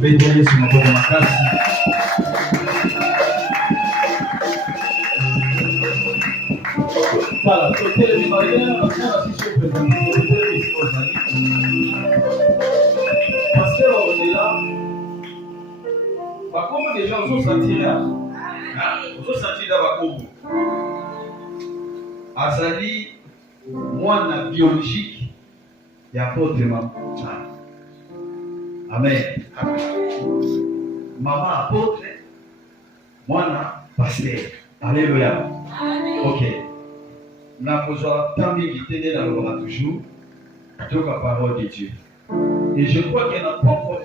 Bédia Yesu maboko makasi. Voilà, côté les Mariens, on a assisté au président. Parce qu'on est là. Bakombo déjà on sentir là. On sentir là Bakombo. Azali mwana biologique ya apôtre Mama. Amen. Maman apôtre, mwana pasteur. Alléluia. Ok. Nous avons tant d'invités dans le moment toujours. Donc la parole de Dieu. Et je crois qu'il y a un propre.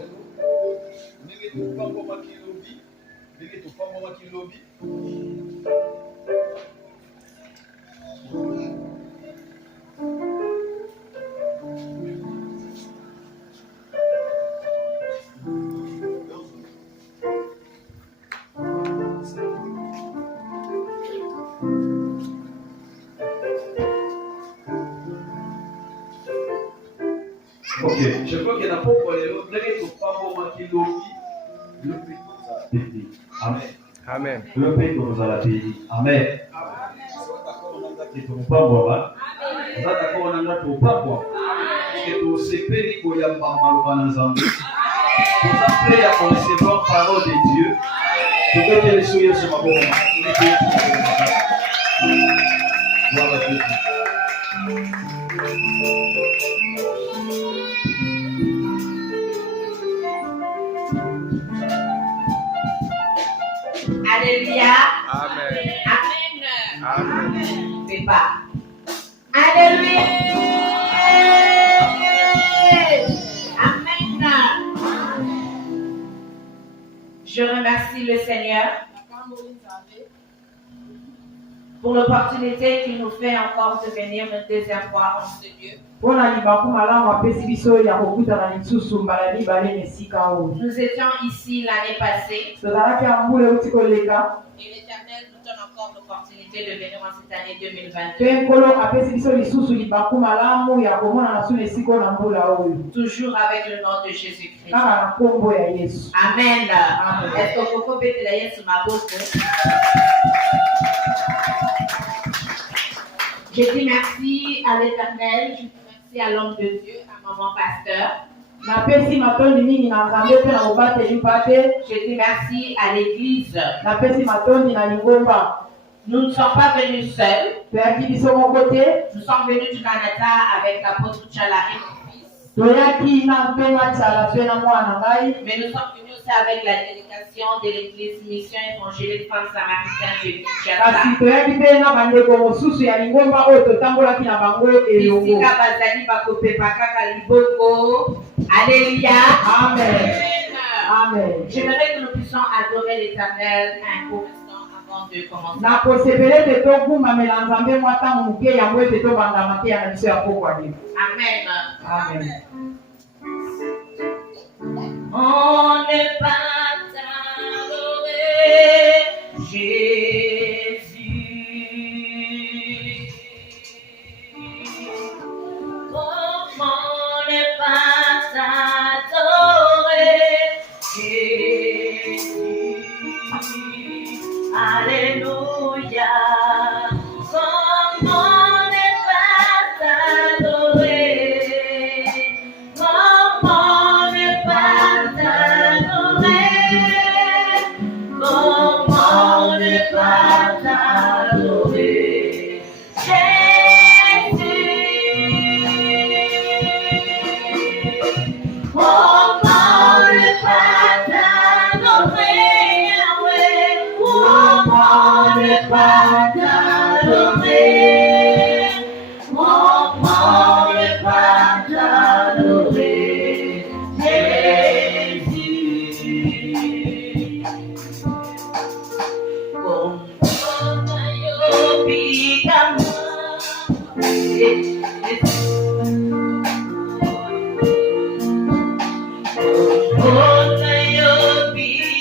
Ok, je crois qu'il y a un propre. Amen. Amen. Le Père nous a la béni. Amen. Pour recevoir parole de Dieu. Vous pouvez les souiller sur ma boue. Voilà Dieu. Alléluia. Amen. Amen. Amen. C'est pas. Alléluia. Amen. Je remercie le Seigneur pour l'opportunité qu'il nous fait encore de venir une deuxième fois en ce lieu. Nous étions ici l'année passée. Et l'Éternel nous donne encore l'opportunité de venir en cette année 2022. Toujours avec le nom de Jésus-Christ. Amen. Est-ce que vous pouvez péter sur ma bouche? Je dis merci à l'Éternel, je dis merci à l'homme de Dieu, à maman pasteur. Je dis merci à l'église. Nous ne sommes pas venus seuls. Nous sommes venus du Canada avec l'apôtre Tchala et mon fils. Mais nous sommes venus aussi avec la délégation de l'église Mission Évangélique Femme Samaritaine de Kinshasa. Ici, Kabazali Bakope Pakaka Liboko. Alléluia. Amen. Amen. J'aimerais que nous puissions adorer l'Éternel un court instant avant de commencer. Amen. Amen. On ne pas t'adorer, Jésus. Comment ne pas t'adorer, Jésus. Alléluia. Comment ne pas t'adorer? Comment ne pas t'adorer? Comment ne pas t'adorer? Jésus. Comment ne pas t'adorer? Comment ne pas t'adorer? Comment ne pas t'adorer? Jésus. Comment yobikama? Comment yobikama?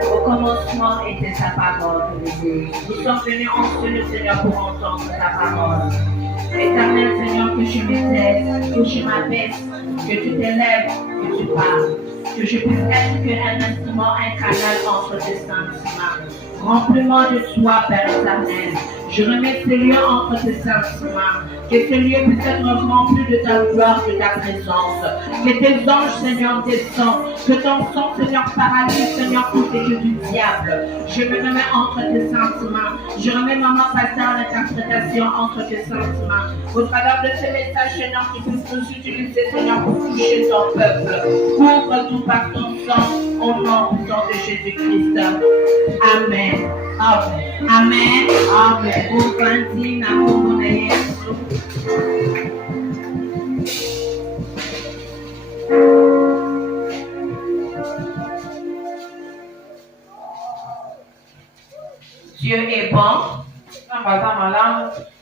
Au commencement était sa parole. Nous sommes venus ensemble, Seigneur, pour entendre ta parole. Éternel Seigneur, que je me taise, que je m'abaisse, que tu t'élèves, que tu parles. Que je puisse être qu'un instrument, un canal entre tes saintes mains. Remplis-moi de toi, Père éternel. Je remets ces lieux entre tes saintes mains. Que ces lieux puissent être remplis de ta gloire, de ta présence. Que tes anges, Seigneur, descendent. Que ton sang, Seigneur, paralyse, Seigneur, tout et que du diable. Je me remets entre tes saintes mains. Je remets Maman Pasteur l'interprétation entre tes saintes mains. Au travers de ces messages, Seigneur, tu puisses nous utiliser, Seigneur, pour toucher ton peuple. Couvre tout par ton sang, au nom puissant de Jésus-Christ. Amen. Amen. Amen. Amen. Ufanti na Mungu na Yesu. Dieu est bon.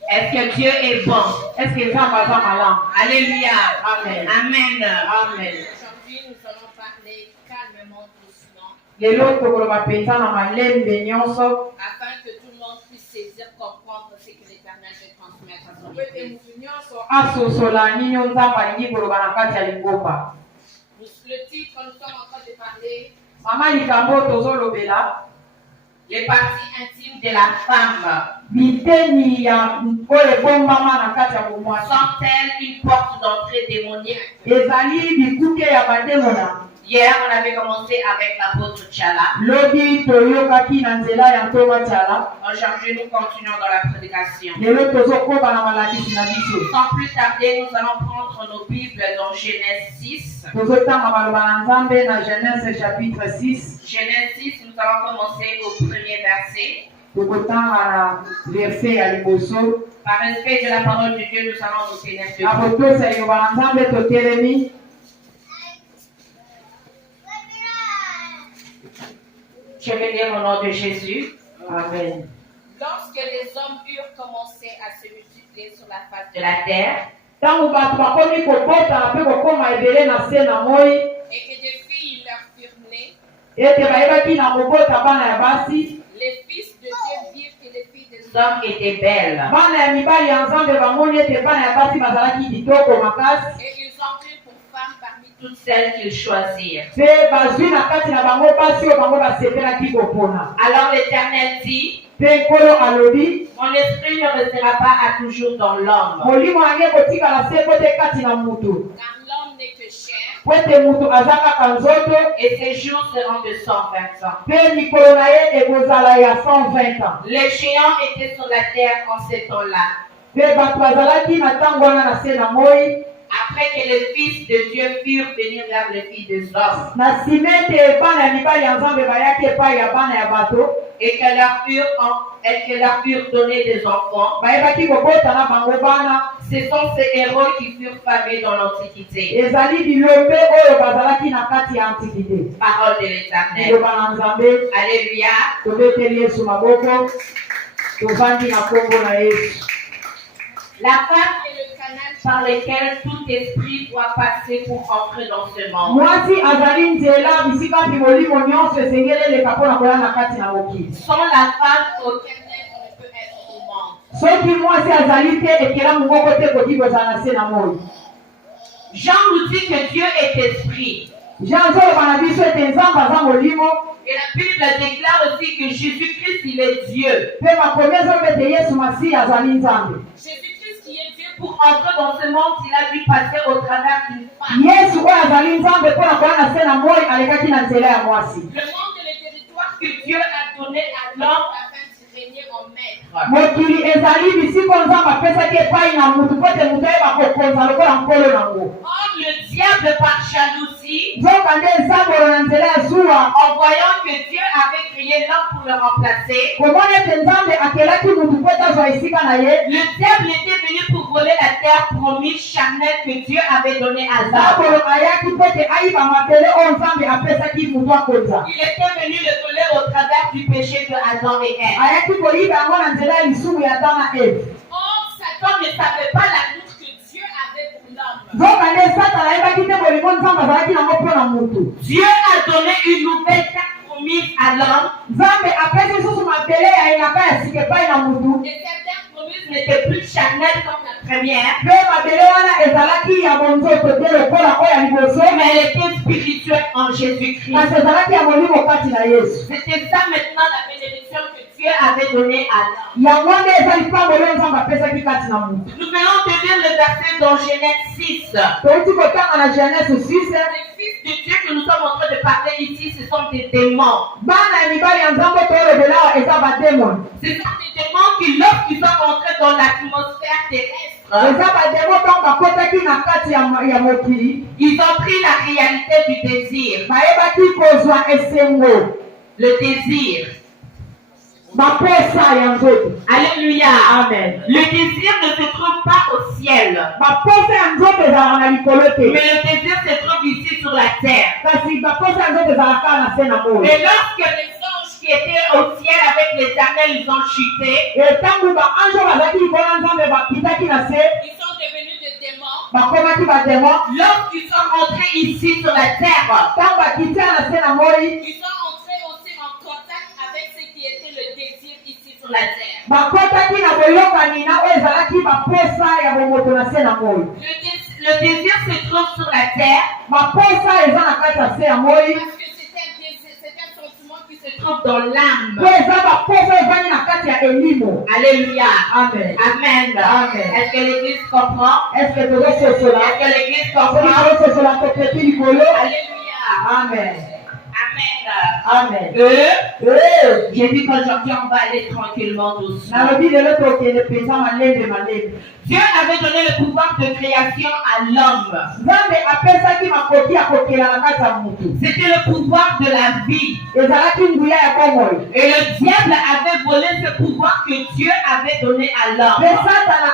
Est-ce que Dieu est bon? Est-ce que ça va pas mal? Alléluia. Amen. Amen. Amen. Aujourd'hui, nous allons parler calmement, doucement, Lelo tokoloba penza na malembe nyonso afin que tout le monde puisse saisir, comprendre ce que l'Éternel veut transmettre à son Église. asosola nini nzambe alingi koloba na kati ya lingomba. Le titre, nous sommes en train de parler Mama likambo tozolobela les parties intimes de la femme. biteni ya oyo ebombama na kati ya bomwasi Sont-elles une porte d'entrée démoniaque? ezali bikuke ya bademona. Hier, on avait commencé avec l'apôtre Tchala. Lobi toyokaki na nzela ya ntoma Tchala. Aujourd'hui, nous continuons dans la prédication. Lelo tozokoba na malakisi na biso. Sans plus tarder, nous allons prendre nos Bibles dans Genèse 6. Tozotanga maloba na Nzambe na Genèse chapitre 6. Genèse 6, nous allons commencer au premier verset. Tokotanga na verset ya liboso. Par respect de la parole de Dieu, nous allons nous tenir debout. Apotosa liloba na Nzambe totelemi. Je vais lire au nom de Jésus. Amen. Lorsque les hommes eurent commencé à se multiplier sur la face de la terre, Tangu bato bakomi kobota mpe kokoma ebele na se na moi, et que des filles leur furent nées, ete bayebaki na kobota bana ya basi, les fils de Dieu virent que les filles des hommes étaient belles. bana ya mibali ya Nzambe bamoni ete bana ya basi bazalaki kitoko makasi, Et ils en prirent pour femmes parmi toutes celles qu'ils choisirent. mpe bazwi na kati na bango basi oyo bango basepelaki kopona. Alors l'Éternel dit, Mpe Nkolo alobi, mon esprit ne restera pas à toujours dans l'homme, molimo yange kotikala se po te kati na mutu, car l'homme n'est que chair, po ete mutu aza kaka nzoto, et ses jours seront de 120 ans. mpe mikolo na ye ekozala ya 120 ans. Les géants étaient sur la terre en ces temps-là. Mpe bato bazalaki na ntango wana na se na moi, Après que les fils de Dieu furent venir vers les filles des hommes, na nsima ete bana ya mibali ya Nzambe bayaki epai ya bana ya bato, et que leur furent donnés des enfants, bayebaki kobota na bango bana, ce sont ces héros qui furent famés dans l'Antiquité. ezali bilombe oyo bazalaki na kati ya antikité. Parole de l'Éternel. liloba na Nzambe, Alléluia. tobeteli Yesu maboko, tovandi na kombo na Yesu. La femme est le canal par lequel tout esprit doit passer pour entrer dans ce monde. Mwasi azali nzela bisika pi molimo nyonso esengeli eleka mpona koya na kati na mokili. Sans la femme, aucun être ne peut être au monde. Soki mwasi azali te ekelamu moko te koki kozala na se na moi. Jean nous dit que Dieu est esprit. Jean azoloba na biso ete Nzambe aza molimo, Et la Bible déclare aussi que Jésus-Christ, il est Dieu. mpe makomi ezoba ete Yesu Masihi azali Nzambe. Jésus-Christ qui est Dieu, pour entrer dans ce monde, il a dû passer au travers d'une femme. Yesu oyo azali Nzambe mpona koya na se na moi alekaki na nzela ya mwasi. Le monde et le territoire que Dieu a donné à l'homme afin de régner en maître. Mokili ezali bisika Nzambe apesaki epai na mutu mpo ete mutu ayeba kokonza lokola nkolo nango. Or, le diable, par jalousie, Nzokande ezabolo na nzela ya zuwa, en voyant que Dieu avait créé l'homme pour le remplacer, komona ete Nzambe akelaki mutu mpo ete azwa esika na ye. le diable était venu pour voler la terre promise charnelle que Dieu avait donnée à Zabolo Adam. ayaki mpo ete ayiba mabele oyo Nzambe apesaki mutu akonza. Il était venu le voler au travers du péché de Adam et Ève. Ayaki koyiba yango na nzela ya lisumu ya Adam na Eve. Or, Satan ne savait pas l'amour que Dieu avait pour l'homme. Nzokande Satana ayebaki te bolingo Nzambe azalaki nango mpo na mutu. Dieu a donné une nouvelle terre promise à l'homme. Nzambe apesi lisusu mabele ya elaka ya sika epai na mutu. Et cette terre promise n'était plus charnelle comme la première, Mpe mabele wana ezalaki ya bonzoto te lokola oyo ya liboso, mais elle était spirituelle en Jésus-Christ. kasi ezalaki ya molimo kati na Yesu. C'était ça maintenant la bénédiction que Dieu avait donnée à l'homme. Yango nde ezali pamboli oyo Nzambe apesaki kati na mutu. Nous venons de lire le verset dans Genèse 6. Touti kotanga na Genèse 6, Les fils de Dieu que nous sommes en train de parler ici, ce sont des démons. bana ya mibali ya Nzambe tolobela awa eza bademoni. Ce sont des démons qui, lorsqu'ils sont entrés dans l'atmosphère terrestre, Eza bademo ntango bakotaki na kati ya mokili, ils ont pris la réalité du désir. bayebaki kozwa esengo, Le désir. bapesa ya nzoto. Alléluia. Amen. Le désir ne se trouve pas au ciel, Bapesa ya nzoto ezalaka na likolo te, mais le désir se trouve ici sur la terre. kasi bapesa ya nzoto ezalaka na se na moi. Et lorsque les anges qui étaient au ciel avec l'Éternel, ils ont chuté, Ntango baange bazalaki likolo ya Nzambe bakitaki na se, ils sont devenus des démons. bakomaki bademo. Lorsqu'ils sont rentrés ici sur la terre, Ntango bakitia na se na moi, ils sont entrés aussi en contact avec ce qui était le désir ici sur la terre. bakotaki na boyokani na oyo ezalaki bapesa ya bomoto na se na moi. Le désir se trouve sur la terre Bapesa eza na kati ya se ya moi, parce que c'est un sentiment qui se trouve dans l'âme. po eza bapesa ezali na kati ya elimo. Alléluia. Amen. Amen. Amen. Est-ce que l'Église comprend? Est-ce que tozososola? Est-ce que l'Église Soki comprend? tozososola topeti likolo. Alléluia. Amen. Amen. Amen. J'ai dit qu'aujourd'hui on va aller tranquillement doucement. Nalobi lelo tokende pesa malembe malembe. Dieu avait donné le pouvoir de création à l'homme. Nzambe apesaki makoki ya kokela na kati ya mutu. C'était le pouvoir de la vie. Ezalaki nguya ya bomoi. Et le diable avait volé ce pouvoir que Dieu avait donné à Mpe l'homme. Satana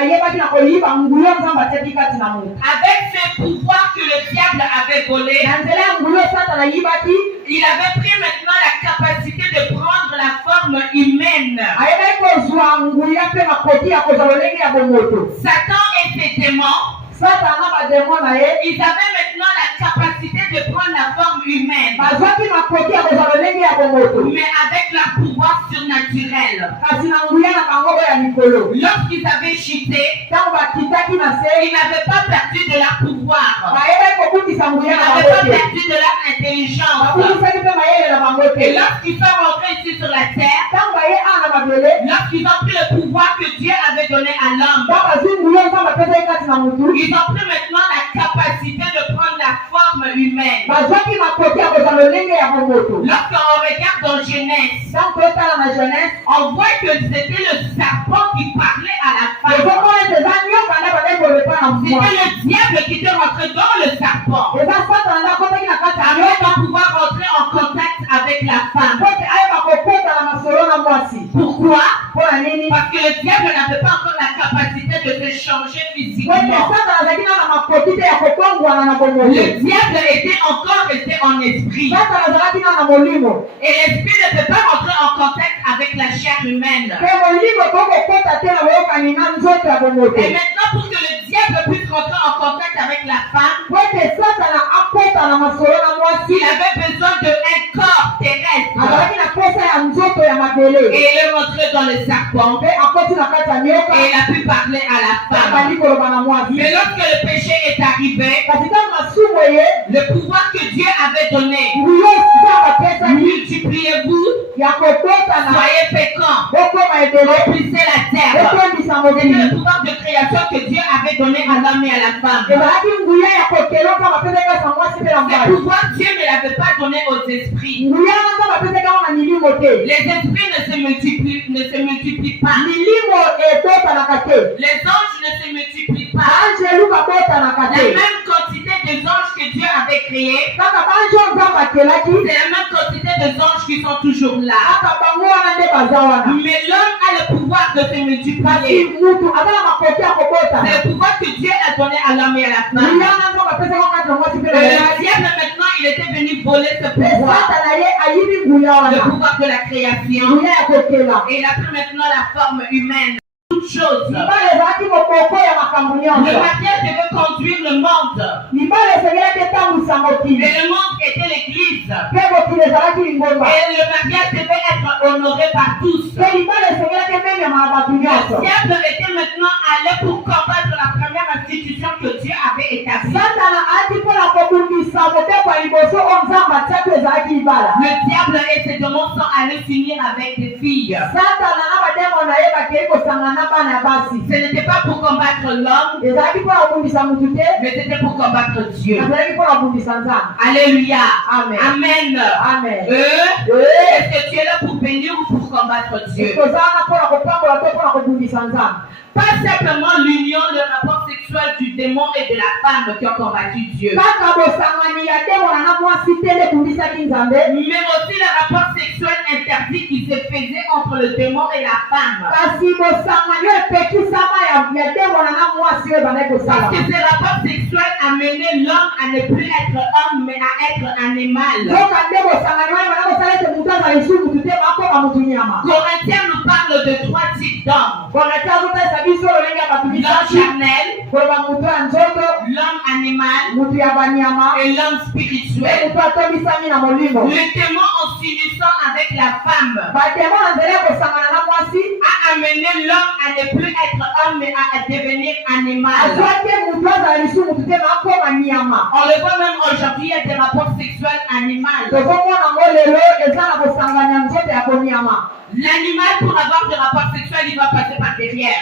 ayebaki na koyiba nguya Nzambe atiaki kati na mutu. Avec ce pouvoir que le diable avait volé, Na nzela ya nguya Satana ayibaki, il avait pris maintenant la capacité de prendre la forme humaine. ayebaki kozwa nguya mpe makoki ya kozwa lolenge ya bomoto. Satan et ses démons, Satana bademo na ye ils avaient maintenant la capacité de prendre la forme humaine, bazwaki makoki ya kozwa lolenge ya bomoto. mais avec leur pouvoir surnaturel. Kasi na nguya na bango oyo ya mikolo. Lorsqu'ils avaient chuté, Ntango bakitaki na se, ils n'avaient pas perdu de leur pouvoir. bayebaki kobundisa Ils nguya na n'avaient bango pas te. perdu de leur intelligence. Babundisaki mpe mayele na bango Et te. lorsqu'ils sont rentrés ici sur la terre, Ntango baye awa na mabele, lorsqu'ils ont pris le pouvoir que Dieu avait donné à l'homme, ntango bazwi nguya Nzambe apesaki kati na mutu, ils ont pris maintenant la capacité de prendre la forme humaine. bazwaki makoki ya kozwa lolenge ya bomoto. Lorsqu'on regarde dans Genèse, Ntango totala na Genèse, on voit que c'était le serpent qui parlait à la femme. ezomona ete eza nyoka nde badengolo epa na C'était mwa. le diable qui était rentré dans le serpent Eza Satana nde akotaki na kati ya avant nyoka de pouvoir rentrer en contact avec la femme. po ete ayeba kokota na masolo na mwasi. Pourquoi? Mpo na nini? Parce que le diable n'avait pas encore la capacité de se changer Po ete physiquement. Satana azalaki nano na makoki te ya kotongwana na bomoto. Le diable était encore resté en esprit. Satana azalaki nano na molimo. Et l'esprit ne peut pas rentrer en contact avec la chair humaine. Mpe molimo tokokota te na boyokani na nzoto ya bomoto. Et maintenant, pour que le diable puisse rentrer en contact avec la femme, Po ete Satana akota na masolo na mwasi, il avait besoin d'un corps terrestre. azalaki na posa ya nzoto ya mabele. Et il est rentré dans le serpent. Mpe akoti na kati ya nyoka, Et il a pu parler à la femme. abandi koloba na mwasi. Mais lorsque le péché est arrivé, Kasi ntango masumu eye, le pouvoir que Dieu avait donné, nguya Nzambe apesaki multipliez-vous, ya kokotana, soyez féconds, bokoma ebele, remplissez la terre. botondisa C'était mokili. le pouvoir de création que Dieu avait donné à l'homme et à la femme. Ezalaki nguya ya kokela Nzambe apesaki kati na mwasi mpe na Ce mobali. pouvoir, Dieu ne l'avait pas donné aux esprits. Nguya na Nzambe apesaki yango na milimo te. Les esprits ne se multiplient pas. Milimo ebotanaka te. Les anges ne se multiplient pas. Baanjelu babotanaka La te. même quantité de anges que Dieu avait créés, Kaka banjo Nzambe akelaki, c'est la même quantité de anges qui sont toujours là. kaka bango wana nde baza wana. Mais l'homme a le pouvoir de se Kasi multiplier. mutu aza na makoki ya C'est kobotana. le pouvoir que Dieu a donné à l'homme et à la femme. Nguya na Nzambe apesaki yango kati na mwasi mpe na Le mobali. diable maintenant, il était venu voler ce Mpe pouvoir, Satana ye ayibi nguya le wana. pouvoir de la création. Nguya ya kokela. Et il a pris maintenant la forme humaine. Toutes choses. Mibali ezalaki mokoko ya makambo Le nyonso. mariage devait conduire le monde. Mibali esengelaki etambwisa mokili. Et le monde était l'église. Mpe mokili ezalaki lingomba. Et le mariage devait être honoré par tous. Mpe libali esengelaki ememema na bato Le nyonso. diable était maintenant allé pour combattre la première institution que Dieu avait établie. Satana ati mpona kobundisa mobeko ya liboso oyo Nzambe atiaki ezalaki libala. Le diable et ses démons sont allés finir avec des filles. Satana na bademo na ye bakei kosangana na bana ya basi. Ce n'était pas pour combattre l'homme, Ezalaki mpona kobundisa mutu te, mais c'était pour combattre Dieu. ezalaki mpona kobundisa Nzambe. Alléluia. Amen. Amen. Amen. Est-ce que tu es là pour bénir ou pour combattre Dieu? toza wana mpona kopambola to mpona kobundisa Nzambe. Pas simplement l'union, le rapport sexuel du démon et de la femme qui ont combattu Dieu, Kaka bosangani ya demo na mwasi te nde ebundisaki Nzambe. mais aussi le rapport sexuel interdit qui se faisait entre le démon et la femme. Kasi bosangani oyo epekisama ya demo na mwasi oyo ebandaki Parce kosala. que ces rapports sexuels amenaient l'homme à ne plus être homme, mais à être animal. Soka nde bosangani oyo ebandaki kosala ete mutu azala lisusu mutu te bakoma mutu nyama. Corinthiens nous parle de 3 types d'hommes. Korintia azotalisa biso lolenge ya bato L'homme misatu, charnel, koloba mutu ya nzoto, l'homme animal mutu ya banyama, et l'homme mpe spirituel. mutu atombisami na molimo. Le démon en s'unissant avec la femme Bademo na nzela ya kosangana na mwasi a amené l'homme à ne plus être homme, mais à devenir animal. azwaki mutu azala lisusu mutu te bakoma nyama. On le voit même aujourd'hui, il y a des rapports sexuels animaux. tozomona ngo lelo eza na kosangana nzoto ya konyama. L'animal, pour avoir des rapports sexuels, il va passer par derrière.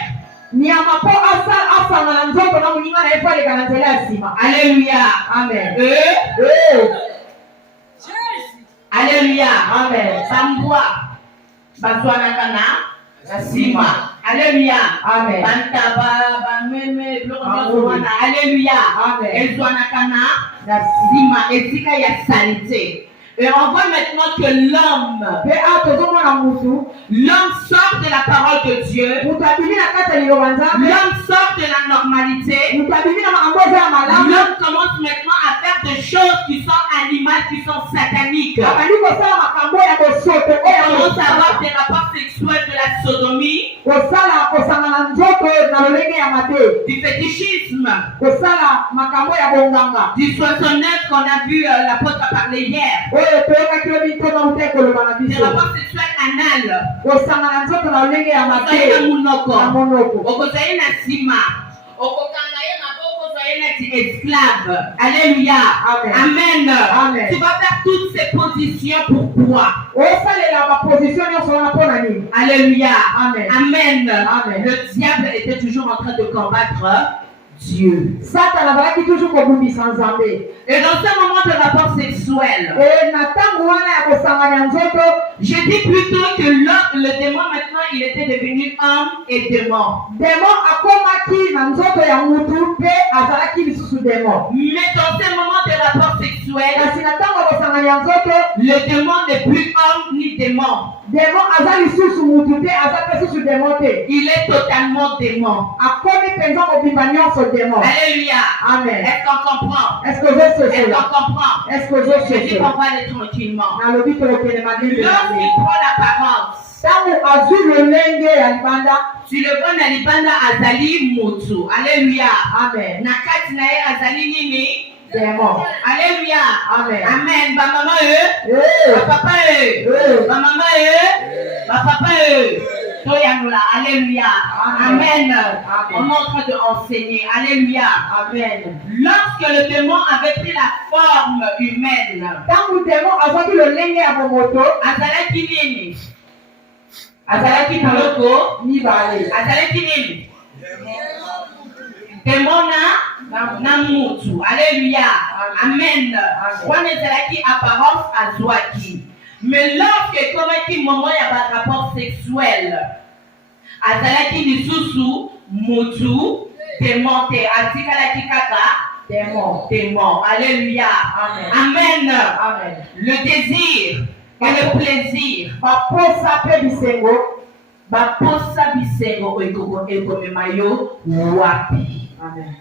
nyama po asanga na nzoto na muninga na efale kana nzela ya sima. Alléluia. Amen. Alléluia. Amen. Sambwa. Bazwana kana na sima. Alléluia. Amen. Bantaba bameme blonga. Alléluia. Amen. Ezwana kana Na sima etika ya salité. Et on voit maintenant que l'homme sort de la parole de Dieu. L'homme sort de la normalité. L'homme commence maintenant à faire des choses qui sont animales, qui sont sataniques. On commence à avoir des rapports sexuels de la sodomie, du fétichisme, du 69 qu'on a vu l'apôtre parler hier. Des rapports sexuels anal. Esclave. Alléluia. Amen. Amen. Tu vas faire toutes ces positions pourquoi? Alléluia. Amen. Amen. Amen. Le diable était toujours en train de combattre Dieu. Et dans ce moment de rapport sexuel, je dis plutôt que le démon maintenant il était devenu homme et démon. Mais dans ce moment de rapport sexuel, le démon n'est plus homme ni démon. Il est totalement démon. Alléluia. Amen. Est-ce qu'on comprend? Est-ce que je comprend? Est-ce que je Je dis qu'on va aller tranquillement. Lorsqu'il Lorsqu'il prend l'apparence, tu le vois na libanda azali mutu. Alléluia. Amen. Na kati na ye azali nini? Démon. Alléluia. Amen. Amen. Ba maman ba papa ba maman ba papa Toyanula. Alléluia. Amen. On est en train d'enseigner. Alléluia. Amen. Lorsque le démon avait pris la forme humaine, azalaki nini? Azalaki moloko Mibale. azalaki nini? Démon na mutu. Alléluia. Amen. Wana ezalaki apparence azwaki. Mais lorsque ekomaki moment ya ba rapport sexuel, azalaki lisusu mutu démon te atikalaki kaka démon. Alléluia. Amen. Amen. Le désir et le plaisir. Baposa bisengo ekomema yo wapi. Amen.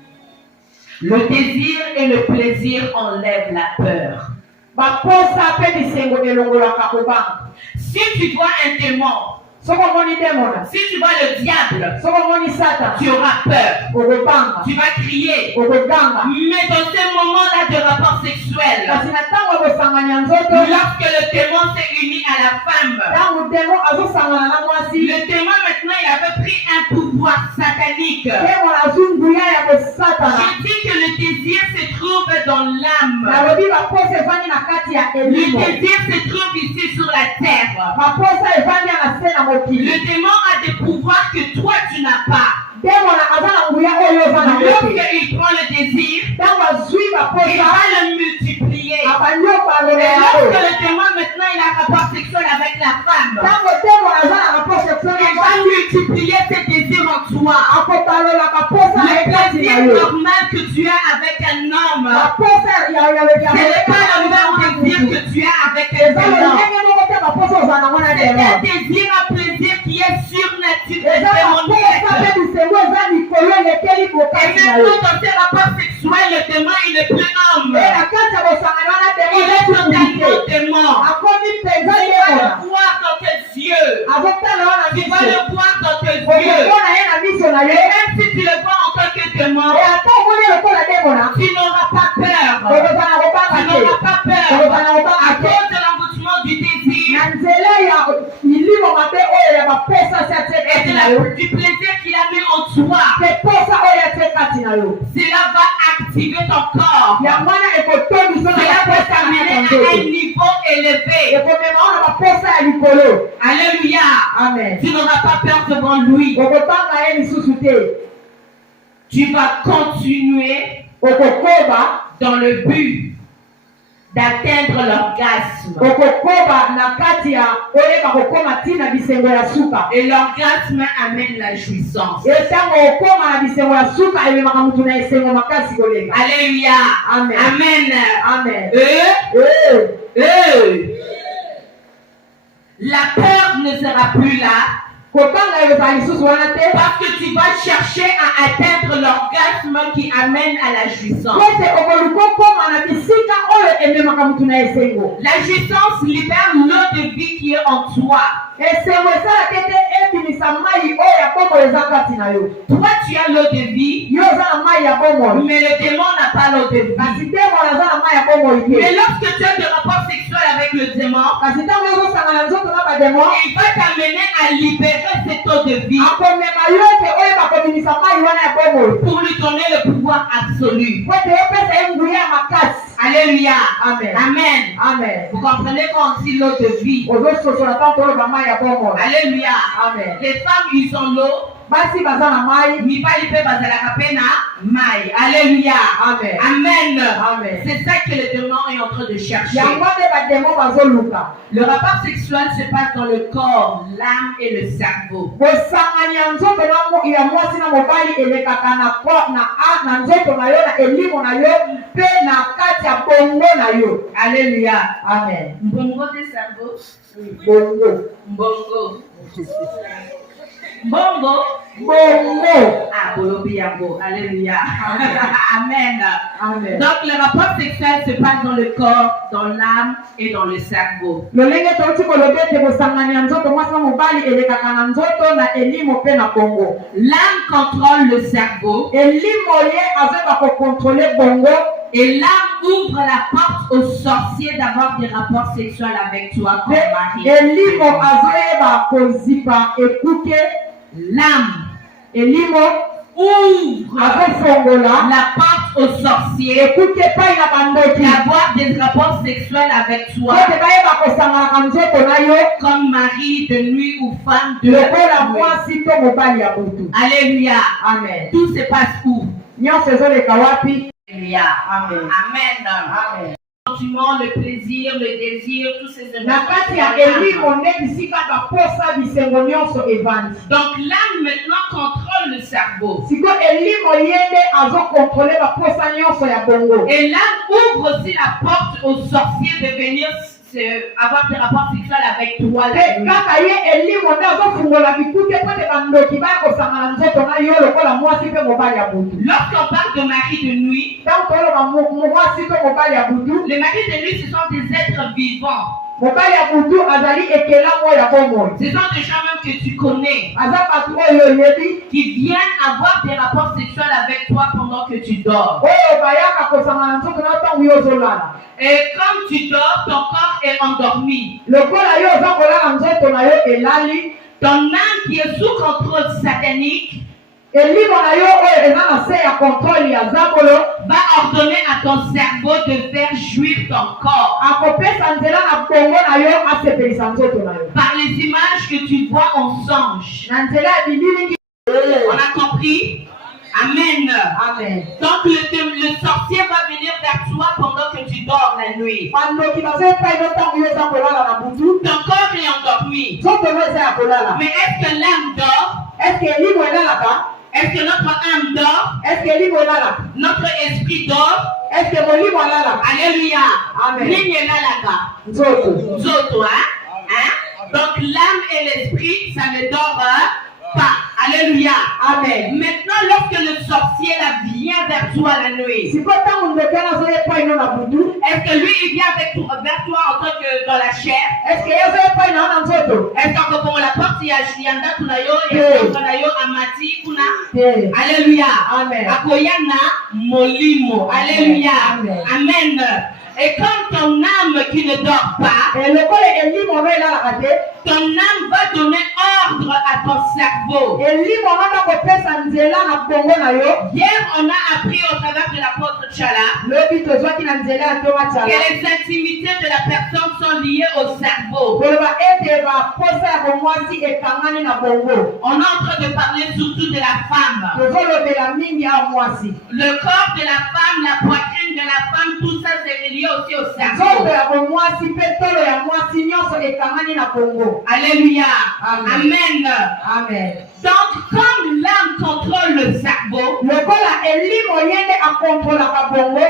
Le désir et le plaisir enlèvent la peur. Si tu vois un démon, si tu vois le diable, tu auras peur. Tu vas crier. Mais dans ce moment-là de rapport sexuel, lorsque le démon s'est uni à la femme, le démon maintenant il avait pris un pouvoir satanique. Je dis que le désir se trouve dans l'âme. Le désir se trouve ici sur la terre. Le démon a des pouvoirs que toi tu n'as pas. Lorsqu'il prend le désir, il va le multiplier. Et lorsque le démon maintenant il a rapport sexuel avec la femme, il va multiplier ses désirs en toi. Le plaisir normal que tu as avec un homme, ce n'est pas le même désir que tu as avec un homme. C'est un désir, un plaisir qui est surnaturel. Et maintenant dans ces rapports sexuels, le démon il est plus homme. Il est totalement démon. Tu vas le voir dans tes yeux. Tu vas le voir dans tes yeux. Et même si tu le vois en tant que démon, tu n'auras pas peur. Tu n'auras pas peur. À cause de l'engouement du désir et du plaisir qu'il a mis en toi, cela va activer ton corps. ya mwana ekotondisa na Cela peut baposa t'amener ya à un nzoto niveau élevé. ekomema na baposa ya likolo. Alléluia. Amen. Tu n'auras pas peur devant lui. okotanga ye lisusu te. Tu vas continuer okokoba dans le but d'atteindre l'orgasme. okokoba na kati ya oyeba kokoma ntina bisengo ya suka. Et l'orgasme amène la jouissance. etango okoma na bisengo ya suka ememaka mutu na esengo makasi kolenga. Alléluia. Amen. Amen. Amen. La peur ne sera plus là. kotanga ezala lisusu wana te. Parce que tu vas chercher à atteindre l'orgasme qui amène à la jouissance. pese okoluka okoma na bisika oyo ememaka mutu na esengo. La jouissance libère l'eau de vie qui est en toi. esengo esalaka ete ebimisa mai oyo ya bomoi eza kati na yo. Toi, tu as l'eau de vie, yo oza na mai ya bomoi. mais le démon n'a pas l'eau de kasi vie. demona aza na mai ya bomoi te. Mais lorsque tu as des rapports sexuels avec le démon, kasi ntango ezosangana nzoto na bademo il va t'amener à libérer cette eau de vie akomema yo ete oyeba kobimisa mai wana ya bomoi pour lui donner le pouvoir absolu. po ete yopesa ye nguya ya makasi. Alléluia. Amen. Amen. Amen. Vous comprenez quand on dit l'eau de vie? ozososola ntango toloba mai ya bomoi. Alléluia. Amen. Les femmes, ils ont l'eau. basi baza na mai. Mibali pe bazalaka pe na mai. Alléluia. Amen. Amen. Amen. C'est ça que le démon est en train de chercher. yango nde bademo bazoluka. Le rapport sexuel se passe dans le corps, l'âme et le cerveau. bosangani ya nzoto ya mwasi na mobali elekaka na nzoto na yo na elimo na yo mpe na kati ya bongo na yo. Alléluia. Amen. Mbongo de cerveau. bongo. Mbongo. Mbongo. bongo. Ah, bolobi yango. Alléluia. Amen. Amen. Donc le rapport sexuel se passe dans le corps, dans l'âme et dans le cerveau. lolenge touti kolobi ete bosangani ya nzoto mwasi na mobali elekaka na nzoto na elimo mpe na bongo. L'âme contrôle le cerveau elimo ye azoyeba kokontrole bongo. et l'âme ouvre la porte aux sorciers d'avoir des rapports sexuels avec toi comme mari. elimo azoyeba kozipa ekuke. L'âme elimo ouvre azofongola la porte aux sorciers ekuke epai na bandoki d'avoir des rapports sexuels avec toi ete bayeba kosanganaka nzoto na yo comme mari de nuit ou femme de lokola nuit. mwasi to mobali ya butu. Alléluia. Amen. Tout se passe où? nyonso ezoleka wapi? Alléluia. Amen. Amen. Amen. Le sentiment, le plaisir, le désir, tous ces na kati ya elimo nde bisika baposa bisengo nyonso evandi. Donc l'âme maintenant contrôle le cerveau. siko elimo ye nde azokontrole baposa nyonso ya bongo. Et l'âme ouvre aussi la porte aux sorciers de venir avoir des rapports sexuels avec toi. Te kaka ye elimo nde azofungola bikuke po ete bandoki baya kosangana nzoto na yo lokola mwasi mpe mobali ya butu. Lorsqu'on parle de mari de nuit, ntango toloba mwasi to mobali ya butu. les maris de nuit, ce sont des êtres vivants. mobali ya butu azali ekelamu ya bomoi. Ce sont des gens même que tu connais aza bato oyo oyebi qui viennent avoir des rapports sexuels avec toi pendant que tu dors. oyo bayaka kosangana nzoto na ntango yo ozolala. Et comme tu dors, ton corps est endormi. lokola yo oza kolala nzoto na yo elali. Ton âme qui est sous contrôle satanique elimo na yo oyo eza na se ya kontrole ya zambolo va ordonner à ton cerveau de faire jouir ton corps akopesa nzela na bongo na yo asepelisa nzoto na yo par les images que tu vois en songe. na nzela ya bililingi. On a compris? Amen. Amen. Donc le sorcier va venir vers toi pendant que tu dors la nuit. bandoki bazoyepai no ntango yo eza kolala na butu. Ton corps est endormi. nzoto no eza ya kolala. Mais est-ce que l'âme dort? eske elimo elalaka? Est-ce que notre âme dort? eske elimo elalaka? Notre esprit dort? eske molimo alalaka? Alléluia. Amen. Nini elalaka? nzoto. Nzoto, hein? Donc l'âme et l'esprit, ça ne dort pas. Alléluia. Amen. Maintenant, lorsque le sorcier là vient vers toi la nuit, siko ntango ndoki azoyepai no na butu. est-ce que lui il vient vers toi en tant que dans la chair? eske ye azoyepai na yo na nzoto? Est-ce qu'on la porte ya ndako na yo ya na yo amati kuna? te. Alléluia. Amen. Akoyana molimo. Alléluia. Amen. Amen. Et comme ton âme qui ne dort pas, lokola elimo no elalaka te. ton âme va donner ordre à ton cerveau. elimo no nakopesa nzela na bongo na yo. Hier, on a appris au travers de l'apôtre na nzela ya to que matala. les intimités de la personne sont liées au cerveau. Koloba ete baposa ya bomwasi ekangani na bongo. On est en train de parler surtout de la femme. Tozolobela mingi ya mwasi. Le corps de la femme, la poitrine de la femme, tout ça c'est relié aussi au Nzoto cerveau. ya bomwasi mpe tolo ya mwasi nyonso ekangani na bongo. Alléluia. Amen. Amen. Amen. Donc, comme l'âme contrôle le cerveau, Lokola elimo yende akontrolaka bongo,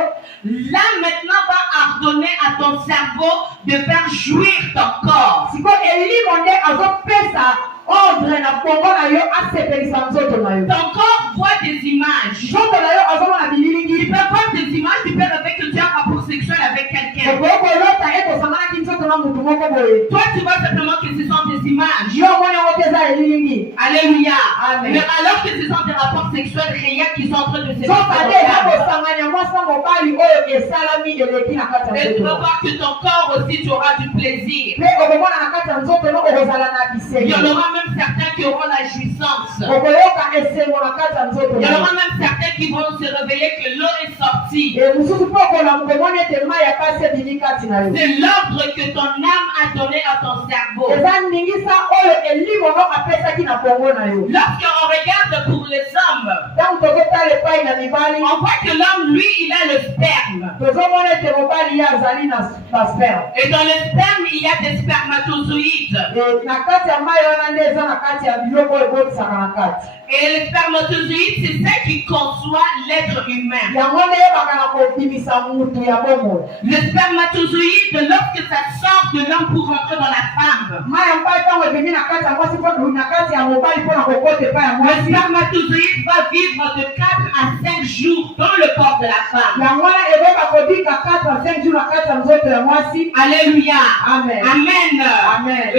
l'âme maintenant va ordonner à ton cerveau de faire jouir ton corps. siko elimo nde azopesa ordre na bongo na yo asepelisa nzoto na yo. Ton corps voit des images. Nzoto na yo azomona Tu bililingi. peux voir des images, tu peux rêver que tu as un rapport sexuel avec quelqu'un. Okolota ekosanganaki nzoto na mutu moko boye. Toi, tu vois simplement que ce sont des images. Yo omoni yango te eza elilingi. Alléluia. Amen. Mais alors que ce sont des rapports sexuels réels qui sont en train de se Nzoto ade eza faire. kosanganya mwasi na mobali oyo esalami eleki na kati ya Et tu vas nzoto. voir que ton corps aussi, tu auras du plaisir. Mpe okomona na kati ya nzoto no okozala na Il y bisengi. en aura même certains qui auront la jouissance. Okoyoka esengo na kati ya nzoto Il y na en yo. aura même certains qui vont se réveiller que l'eau est sortie. Mosusu mpe okolamuka omoni ete mai ya pasi ebimi kati na yo. C'est l'ordre que ton âme a donné à ton cerveau. Eza ningisa oyo elimo no apesaki na bongo na yo. Lorsqu'on regarde pour les hommes, Ntango tozotala epai na mibali, on voit que l'homme, lui, il a le sperme. tozomona ete mobali ye azali na sperme. Et dans le sperme, il y a des spermatozoïdes. Na kati ya mai wana nde eza na kati ya biloko oyo ebotisaka na kati. Et les spermatozoïdes, c'est ça qui conçoit l'être humain. Yango nde eyebaka na kobimisa mutu ya bomoi. Le spermatozoïde, lorsque ça sort de l'homme pour rentrer dans la femme, mai ya mpai ntango ebimi na kati ya mwasi mpo na kati ya mobali mpo na kokota epai ya le mwasi. spermatozoïde va vivre de 4 à 5 jours dans le corps de la femme. Yango wana ebeba kodika 4 à 5 jours na kati ya nzoto ya mwasi. Alléluia. Amen. Amen. Amen.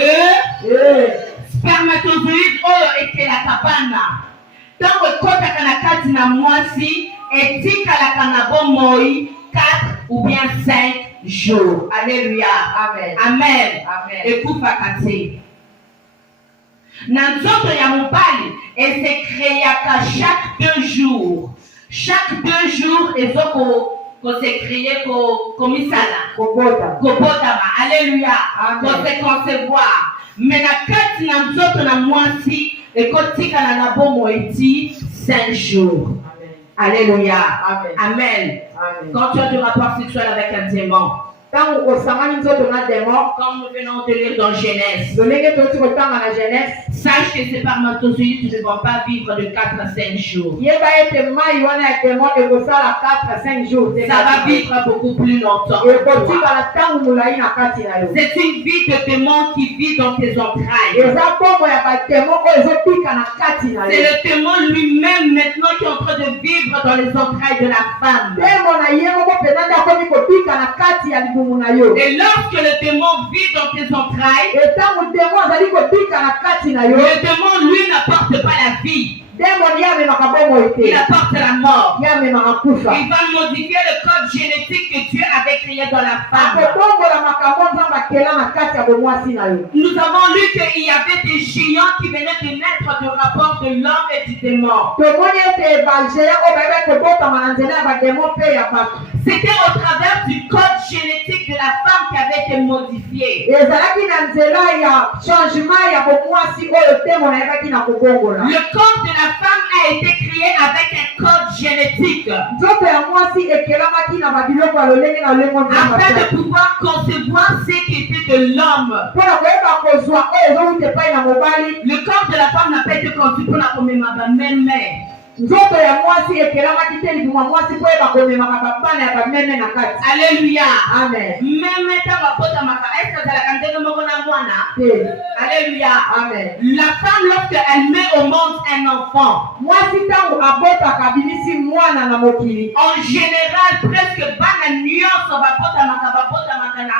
Spermatozoïde oyo ekelaka bana ntango ekotaka na kati na mwasi etikalaka na bomoi 4 ou bien 5 jours. Alléluia. Amen. Amen. Amen. Ekufaka te na nzoto ya mobali esekreaka chaque 2 jours. Chaque 2 jours kosekreye komisala Kokota. kobotama. Alléluia. Amen. Koseconcevoir. Mais na kati na nzoto na mwasi ekotikala na bomoi ti 5 jours. Alléluia. Amen. Amen. Amen. Quand tu as du rapport sexuel avec un démon, Ntango osangani nzoto na demo, comme nous venons de lire dans Genèse, lolenge toti kotanga na Genèse, sache que ces spermatozoïdes ne vont pas vivre de 4 à 5 jours. yeba ete mai wana ya demo ekosala 4 à 5 jours. Ça va vivre beaucoup plus longtemps. ekotikala ntango molai na kati na yo. C'est une vie de démon qui vit dans tes entrailles. Eza bongo ya bademo oyo ezopika na kati na C'est yo. le démon lui-même maintenant qui est en train de vivre dans les entrailles de la femme. Demo na ye moko mpenza nde akomi kopika na kati ya libumu na yo. Et lorsque le démon vit dans tes entrailles, Etango demo azali kopika na kati na yo, le démon lui n'apporte pas la vie, demo ye amemaka bomoi il te, apporte la mort. ye amemaka kufa. Il va modifier le code génétique que Dieu avait créé dans la femme. akobongola makambo nzambe akela na kati ya bomwasi na yo. Nous avons lu qu'il y avait des géants qui venaient de naître du rapport de l'homme et du démon. tomoni ete bagéa oyo bayeba kobotama na nzela ya bademo mpe ya bato. C'était au travers du code génétique de la femme qui avait été modifié. ezalaki na nzela ya changement ya bomwasi oyo demo nayebaki na kobongola. Le corps de la femme a été créé avec un code génétique nzoto ya mwasi ekelamaki na babiloko ya lolenge na lolenge afin nzambe de pouvoir concevoir ce qui était de l'homme. mpo na koyeba kozwa oyo ezowuta epai na mobali. Le corps de la femme n'a pas été conçu pour la komema bameme. nzoto ya mwasi ekelamaki te libuma mwasi mpo yeba komemaka babana ya bameme na kati. Alléluia. Amen. Meme ntango abotamaka est-ce azalaka ndenge moko na mwana? Te. Alléluia. Amen. La femme lorsqu'elle met au monde un enfant, mwasi ntango abotaka abimisi mwana na mokili, en général presque bana nyonso babotamaka na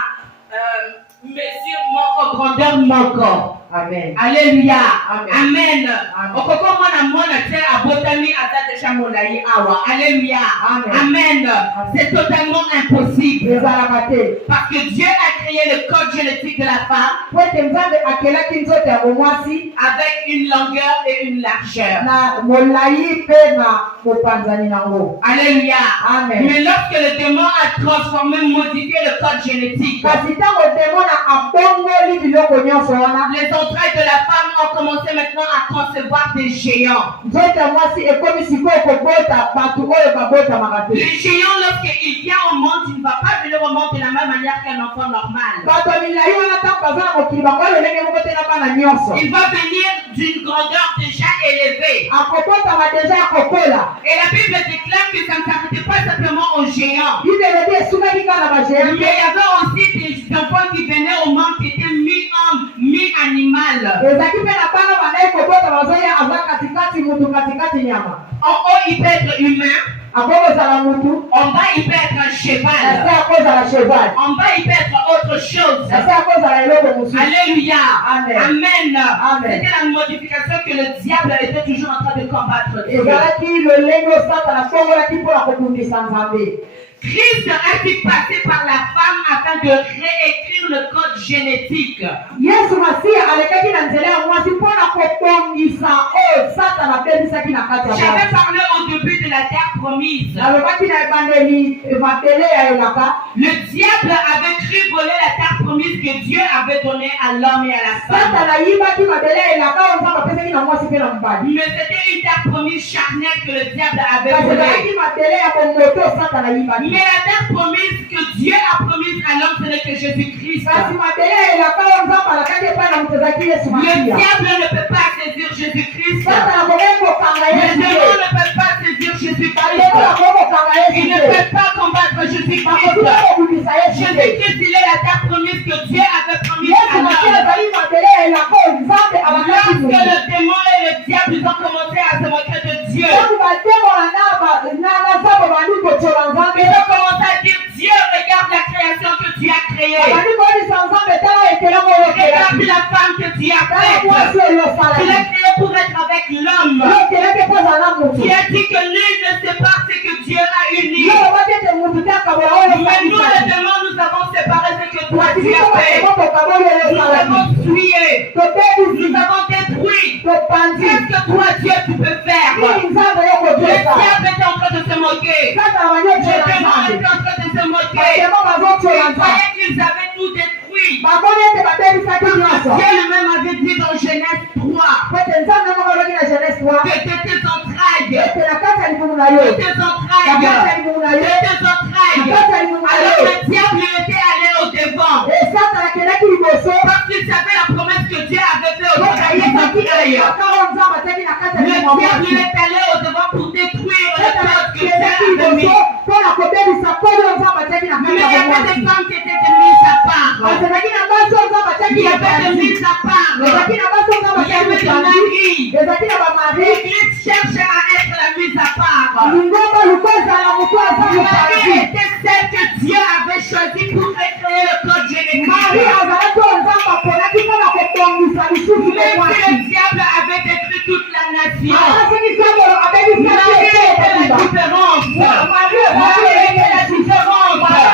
mesure moko, grandeur moko. Amen. Alléluia. Amen. Amen. Amen. Okoko mwana te abotami aza deja molai awa. Alléluia. Amen. Amen. C'est totalement impossible. ezalaka te Parce que Dieu a créé le code génétique de la femme po ete nzambe akelaki nzoto ya bomwasi avec une longueur et une largeur. na molai mpe na bopanzani nango. Alléluia. Amen. Mais lorsque le démon a transformé, modifié le code génétique, Kasi tango démon na abongoli biloko nyonso wana, les entrailles de la femme ont commencé maintenant à concevoir des géants. nzoto ya mwasi ekomi sikoyo kobota bato oyo babotamaka Les te. géants, lorsqu'il vient au monde, il ne va pas venir au monde de la même manière qu'un enfant normal. Bato ya milai wana ntango baza na mokili bango oyo lolenge moko te na bana nyonso. Il va venir d'une grandeur déjà élevée. Akobotama deja ya kokola. Et la Bible déclare que ça ne s'arrêtait pas simplement aux géants. Bibele te esungaki kaka na bagéant Mais il y avait aussi des enfants qui venaient au monde qui étaient mi-homme, mi-animal. ezalaki mpe na bana bandai kobota bazoya aza katikati mutu katikati nyama. En haut, il peut être humain. akokozala mutu. En bas, il peut être un cheval. ese akozala cheval. En bas, il peut être autre chose. ese akozala eloko mosusu. Alléluia. Amen. Amen. Amen. C'était la modification que le diable était toujours en train de combattre. ezalaki lolenge osatana fongolaki mpona kobundisa nzambe. Christ a-t-il passé par la femme afin de réécrire le code génétique? yesu masiya alekaki na nzela ya mwasi mpona kobongisa oyo satana abebisaki na kati ya J'avais mwasi. parlé au début de la terre promise. nalobaki na ebandeli evatele ya elaka. Le diable avait cru voler la terre promise que Dieu avait donnée à l'homme et à la femme. satana yibaki mabele ya elaka oyo nzambe apesaki na mwasi mpe na mobali. Mais c'était une terre promise charnelle que le diable avait kasi ezalaki volée. mabele ya bomoto satana yibaki. Mais la terre promise que Dieu a promise à l'homme, ce n'est que Jésus-Christ. kasi mabele ya elaka oyo nzambe alakaki epai na moto ezalaki yesu Le masiya. diable ne peut pas saisir Jésus-Christ. satana akoki kokanga Le yesu démon te. ne peut pas saisir Jésus-Christ. ndeko akoki kokanga Il yesu ne te. peut pas combattre Jésus-Christ. bakoki kobundisa yesu te. Jésus-Christ, il est la terre promise que Dieu avait promise à yesu masiya l'homme. ezali mabele ya elaka oyo nzambe alakaki Lorsque moto. le démon et le diable ils ont commencé à se moquer de Dieu, tangu bademola na nzambe bandi kotiola nzambe. ils ont commencé à dire Dieu, regarde la création que tu as créée. bandi koyebisa nzambe tala ekelemo oyo Regarde okelaki. la femme que tu as tala faite. mwasi oyo Tu l'as osalaki. créée pour être avec l'homme. yokeleki kozala na motu. Tu as dit que nul ne sépare ce que Dieu a uni. yolobaki ete motu te akabola oyo Mais nous, les osalisaki. démons, nous avons séparé ce que toi tu Batiki as fait. bakokaba oyo Nous osalaki. avons tué. tobebisi. Nous avons détruit. topandi. Qu'est-ce que toi, Dieu, tu peux faire? nini nzambe yo Le kotosa. diable était en train de se moquer. satana Le banyotiola démon nzambe. était en train de se moquer. batemo bazotiola Ils nzambe. croyaient qu'ils avaient tout détruit. baboni ete babebisaki nyonso. Dieu lui-même avait dit dans Genèse 3 ete nzambe moko aloki na jeunesse wa. que de tes entrailles, ete na kati ya libumu na de yo. tes na kati ya entrailles, libumu na de yo. tes entrailles. na kati ya libumu na Alors yo. le diable était allé au devant. satana akendaki liboso. Parce qu'il savait la promesse que Dieu avait faite au donc travers des ayebaki entrailles. akaro nzambe atiaki na kati ya Le libumu ya diable mwasi. est allé au devant pour détruire le satana code que Dieu akendaki avait mis. liboso mpona kobebisa kolo nzambe atiaki na Mais kati il y ya avait mwasi. des femmes qui étaient mises à part. ezalaki na basi oyo nzambe atiaki Il y na avait des basi. mises à part. ezalaki na basi oyo nzambe Il y avait atiaki des na basi. maris. ezalaki na bamari. L'Église cherche à être la mise à part. lingomba luko ezala moto aza Marie mopanzi. était celle que Dieu avait choisie pour recréer le code mari génétique. azalaki oyo nzambe aponaki mpona kobongisa lisusu te Même si mwasi. le diable avait détruit toute la nation, alasiki sambolo abebisaki Marie ete était la ekokiba. différence. mari Marie ezalaki était la différence. Marie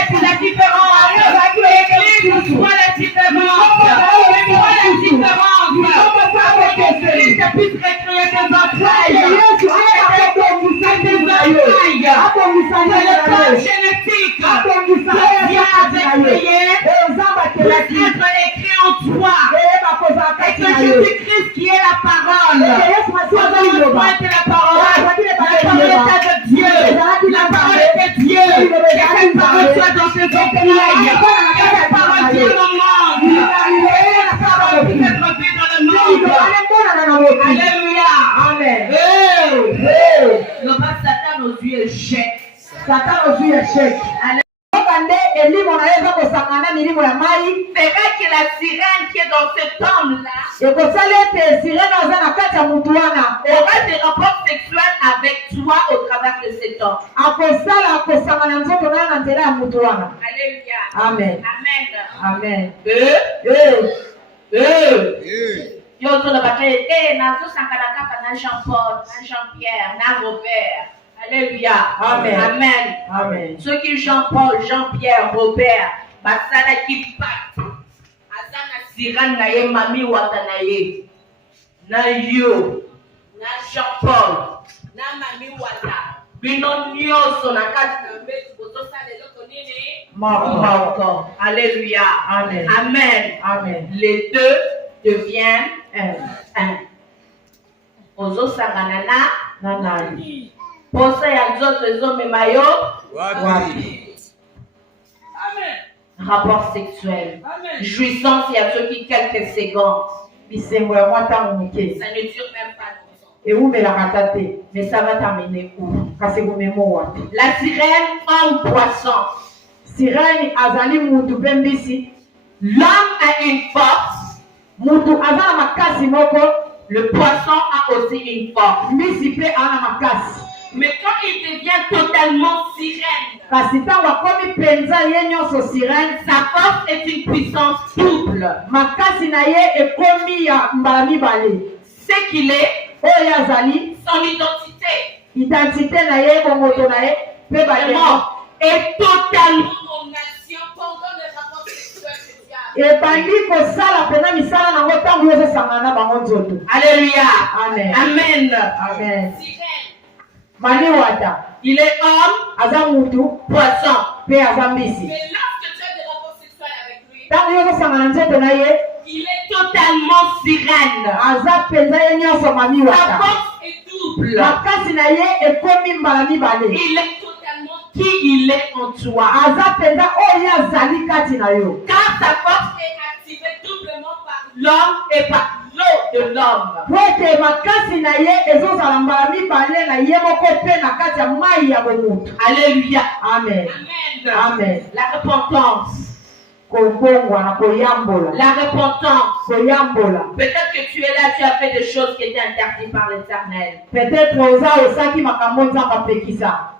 était la différence. L'église soit la différence. Soit la différence. Afin que Christ puisse recréer des entrailles. yesu aya kobongisa Des libumu na yo. entrailles. abongisa C'est libumu le na yo. code génétique. abongisa Que oyo Dieu eza kati na avait yo. créé oyo nzambe pour akelaki. être écrit en toi. eyeba kozala Et kati que na yo. Jésus-Christ qui est la parole. ete yesu masiya Au aza commencement liloba. était la parole. La parole était avec Dieu. La parole était Dieu. Que cette parole soit dans tes entrailles. Que cette parole soit dans le monde. Que cette parole puisse être vue dans le monde. Alléluia. Amen. Le bas Satan aux yeux jette. Satan ozwi échec. Oka nde elimo na ye eza kosangana milimo ya mai. C'est vrai que la sirène qui est dans cet homme-là ekosali ete sirene aza na kati ya mutu wana. aura des rapports sexuels avec toi au travers de cet homme. akosala kosangana nzoto na ye na nzela ya mutu wana. Alléluia. Amen. Amen. Amen. Yo tola bakay nazo sangana kaka na Jean-Paul, na Jean-Pierre, na Robert. Alléluia. Amen. Amen. Amen. Ceux qui Jean-Paul, Jean-Pierre, Robert, basala qui pat. Asana sirène na ye mami wata na ye. Na yo, na Jean-Paul, Bino nyonso na kati na mbetu bozosala eloko nini? Moko. Alléluia. Amen. Amen. Amen. Les deux deviennent un. Ozosangana na Nani. posa ya nzoto ezomema yo Wapi. rapport sexuel. Jouissance ya soki quelques secondes. Bisengo ya mwata muke. Ça ne dure même pas longtemps. Ewumelaka te. Mais ça va t'amener où? Kasi kumemo wapi. La sirène homme poisson. Sirène azali mutu pe mbisi. L'homme a une force. Mutu aza na makasi moko. Le poisson a aussi une force. Mbisi pe ana makasi. Mais quand il devient totalement sirène, Kasi ntango akomi penza ye nyonso sirène, sa force est une puissance double. makasi na ye ekomi ya mbala mibale. Ce qu'il est, Oyo azali son identité, identité na ye bongoto na ye pe balemo vraiment, est totalement en action pendant le rapport sexuel que tu as. ebandi kosala mpena misala nango ntango ozosangana na bango nzoto. Alléluia. Amen. Amen. Amen. Sirène, Mani wata il est homme, aza mutu poisson. pe aza mbisi. Mais lorsque tu as des rapports sexuels avec lui, Ntango ozosangana nzoto na ye il est totalement sirène. aza mpenza ye nyonso mami Sa wata. force est double. Makasi na ye ekomi mbala mibale. Il est totalement qui il est en toi. Aza mpenza oyo azali kati na yo. Car sa force est activée doublement par l'homme et par l'eau de l'homme. Po ete makasi na ye ezozala mbala mibale na ye moko mpe na kati ya mai ya bomutu. Alléluia. Amen. Amen. Amen. La repentance. Kobongwa na koyambola. La repentance. Koyambola. Peut-être que tu es là, tu as fait des choses qui étaient interdites par l'Éternel. Peut-être oza osaki makambo nzambe apekisa.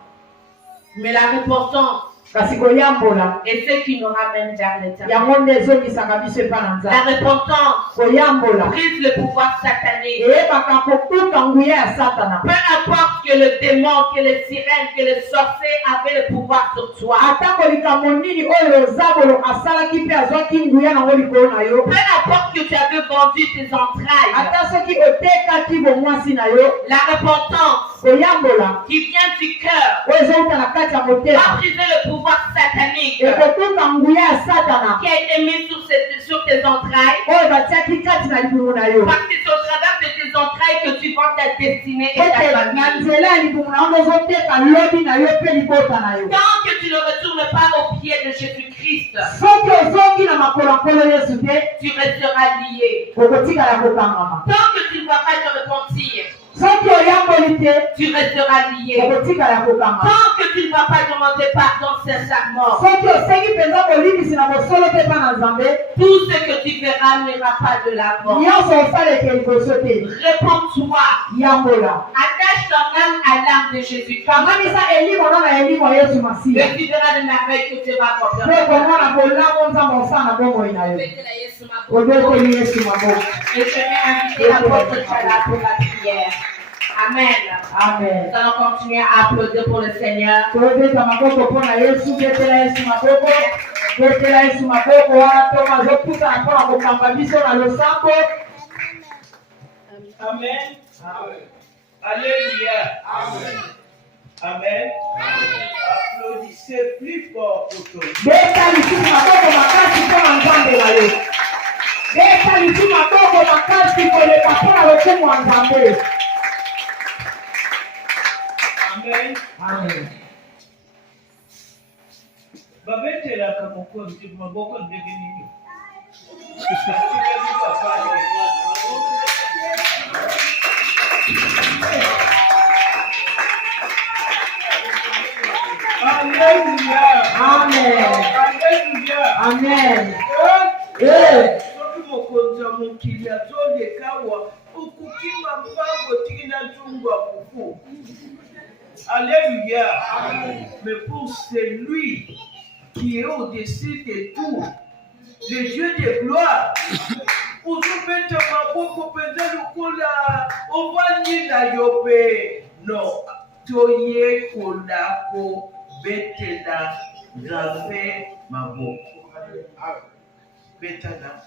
Mais la repentance Kasi koyambola est ce qui nous ramène vers l'Éternel. yango nde ezongisaka biso epa na La nzambe. repentance Koyambola brise le pouvoir satanique. eyebaka kokuta nguya ya satana. Peu importe que le démon, que les sirènes, que les sorciers avaient le pouvoir sur toi. Atako likambo nini oyo ozabolo asalaki mpe azwaki nguya nango likolo na yo. Peu importe que tu avais vendu tes entrailles. Ata soki otekaki bomwasi na yo. La repentance Koyambola qui vient du cœur oyo ezouta na kati ya va motema briser le pouvoir satanique ekokuta nguya ya satana qui a été mis sur tes entrailles. oyo batiaki kati na libumu na yo. Parce que c'est au travers de tes entrailles que tu vends ta destinée et ta ete na famille. nzela ya libumu na yo nde ozoteka lobi na yo mpe libota na yo. Tant que tu ne retournes pas au pied de Jésus-Christ, soki ozongi na makolo nkolo yesu te tu resteras lié. okotikala kokangama. Tant que tu ne vas pas te repentir, soki oyamboli te tu resteras lié. okotikala kokangama. Tant que tu ne vas pas demander pardon sincèrement, soki osengi mpenza kolimisi na bosolo te mpa na nzambe tout ce que tu feras n'ira pas de l'avant. nyonso osaleke liboso te. Réponds-toi. yambola Attache ton âme à l'âme de Jésus. kangamisa elimo na elimo ya yesu masiya Et tu verras de merveilles que tu vas mpe accomplir. komona bolamu nzambe osala na bomoi na yo. obeteli yesu maboko. Et je vais inviter l'apôtre Tchala pour la prière. Amen. Amen. Nous allons continuer à applaudir pour le Seigneur. tobeta maboko mpo na yesu. betela yesu maboko. betela yesu maboko wana ntongo azokutana mpo na kokamba biso na losambo. Amen. Alléluia. Amen. Applaudissez plus fort pour toi. beta lisusu maboko makasi mpo na nzambe na yo. beta lisusu maboko makasi koleka mpo na lokumu ya nzambe. Amen. Amen. Babetelaka mokonzi maboko ndenge nini? Alléluia. Amen. Alléluia. Amen. Soki mokonzi ya mokili azoleka awa okokima mbango tikina nzungu ya fufu. Alléluia. Mais pour celui qui est au-dessus de tout, le Dieu de gloire, ozobeta maboko penza lokola ovandi na yo mpe no toyekola kobetela nzambe maboko. Betana.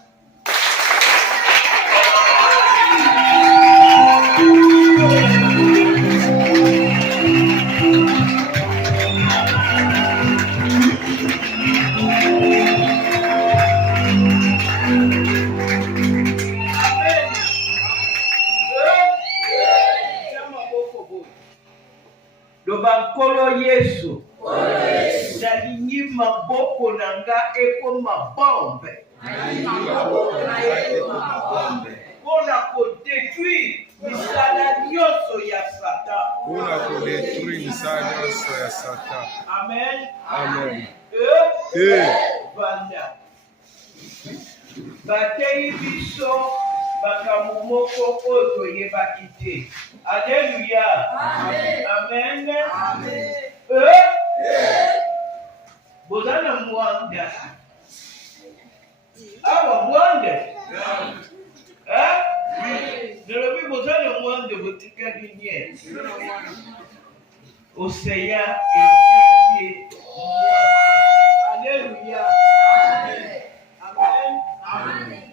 Yesu. Nalingi maboko nanga eko mabombe. On a détruit misala nyonso ya Satan. Amen. Amen. Banda. Batei biso bakamu moko oyo toyebaki te. Alléluia. Amen. Bozana mwanda. Awa mwanda. Nalobi bozana mwanda botikali nye. Oseya ezindi mwanda. Alléluia. Amen.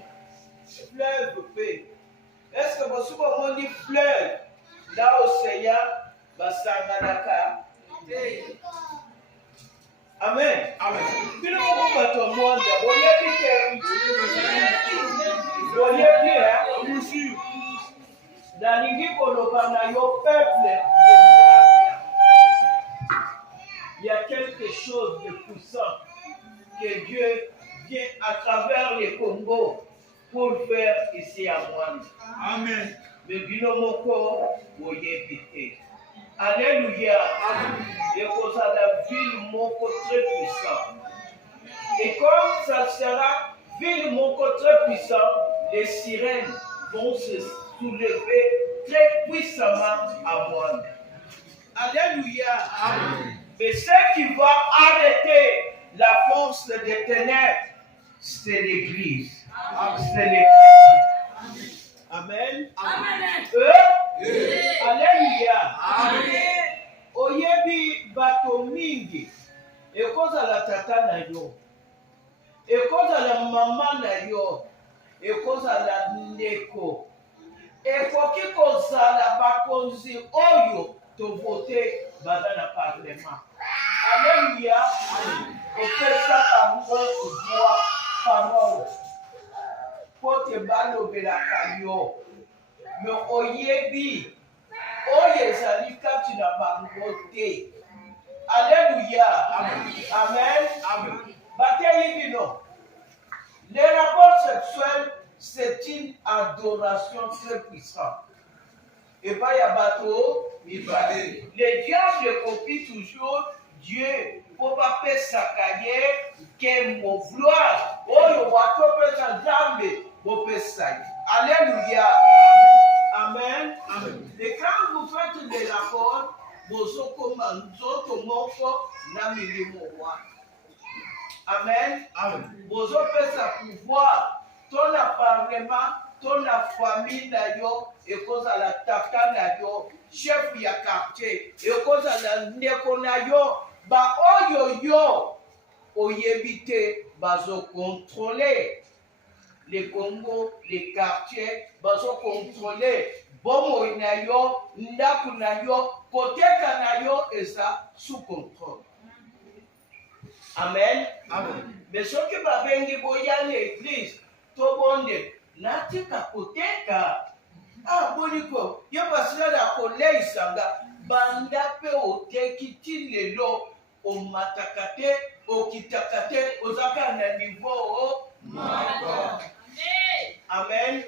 Fleuve paix. Est-ce que vous avez dit fleuve là océan basanganaka? Amen. Bino ko bato mwanda boyebi ke boyebi hein. Dalingi koloba na yo peuple de mwanda. Il y a quelque chose de puissant que Dieu vient à travers les Congo pour faire ici à Mwanda. Amen. Mais binomoko boyebite. Alléluia. Et pour ça la ville moko très puissante. Et comme ça sera ville moko très puissante, les sirènes vont se soulever très puissamment à Mwanda. Alléluia. Amen. Mais ce qui va arrêter la force des ténèbres, c'est l'Église. C'est l'Église. Amen. Alléluia. Oyebi bato mingi ekozala tata na yo, ekozala mama na yo, ekozala ndeko, ekoki kozala bakonzi oyo tovote baza na parlement. Alléluia. Opesa bango voix parole po te balobelaka yo, me oyebi oyo ezali kati na bango te. Alléluia. Amen. Bateyi bino, les rapports sexuels c'est une adoration très puissante. Et pas y a bateau, les diables copient toujours Dieu pour pas faire sa carrière que mon vouloir. Oh, le bateau peut s'enjamber pour faire ça. Alléluia. Amen. Et quand vous faites des rapports, vous Amen. Vous faites sa pouvoir. Ton appartement, ton famille d'ailleurs, et cause à la tata d'ailleurs, chef ya quartier, et cause à la ndeko nayo, ba oyo oyebite bazo contrôler les Congo, les quartiers, bazo contrôler bomo inayo, ndaku nayo, koteka nayo, et ça sous contrôle. Amen. Mais ce que va venir boya l'église, to bonde, natika koteka. Ah, boniko, yo basila la kolei sanga, banda pe oteki tilelo, o matakate, o kitakate, o zaka na niveau, Amen.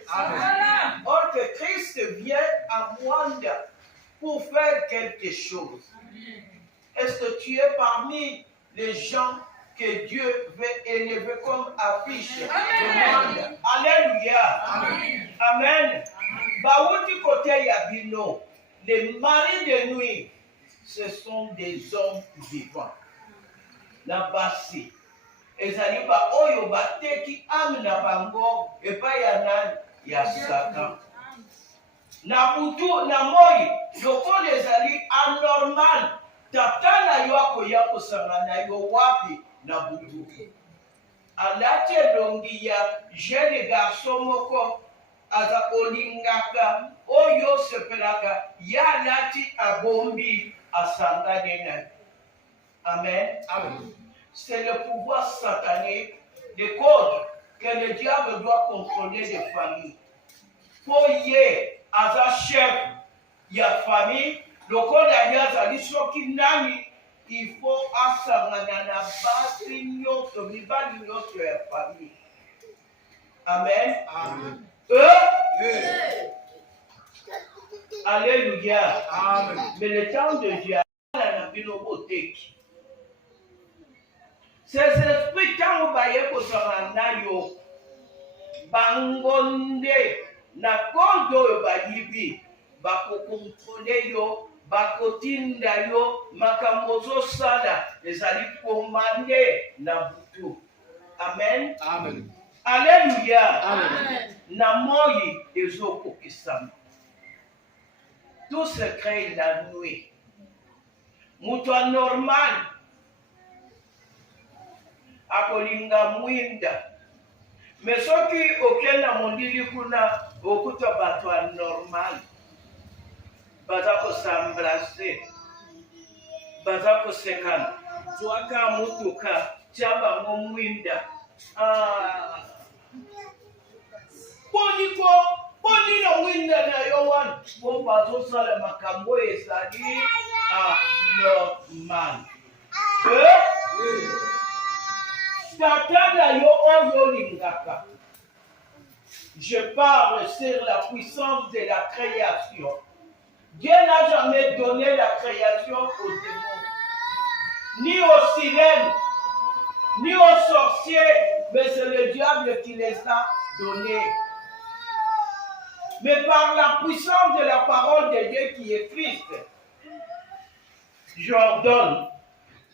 Or que Christ vient à Mwanda pour faire quelque chose. Est-ce que tu es parmi les gens que Dieu veut élever comme affiche de Mwanda? Alléluia. Amen. Baouti côté Yabino, les maris de nuit, ce sont des hommes vivants. La basi. Ezali ba oyo bateki amina bango epa ya nani ya Satan. Na butu na moi lokole ezali anormal. Tata na yo akoya kosanga na yo wapi na butu. Alati elongi ya jeune garçon moko aza olingaka oyo sepelaka ya lati abombi asangane na. Amen. C'est le pouvoir satanique, le code que le diable doit contrôler les familles. Pour y avoir chef, il y a famille, le code a dit soki nani il faut asangana na basi nyonso mibali nyonso ya famille. Amen. Amen. Alléluia. Amen. Mais le temps de Dieu, la binoboteki. Ces esprits tant ou baye ko sangana yo bangonde na kondo yo bayibi bako contrôler yo bakotinda yo makambo zosala ezali komande na butu. Amen. Amen. Alléluia. Amen. Na moyi ezokokisama. Tout se crée la nuit. Mutu anormal akolinga mwinda. Mais soki okenda mondili kuna okuta bato anormal baza kosambrase baza kosekana twaka mutuka tyaba ngo mwinda Bonino mwinda na yo wana bo bazosala makambo ezali normal. Tatana yo oyo lingaka. Je parle sur la puissance de la création. Dieu n'a jamais donné la création aux démons, ni aux sirènes, ni aux sorciers, mais c'est le diable qui les a donnés. Mais par la puissance de la parole de Dieu qui est Christ, j'ordonne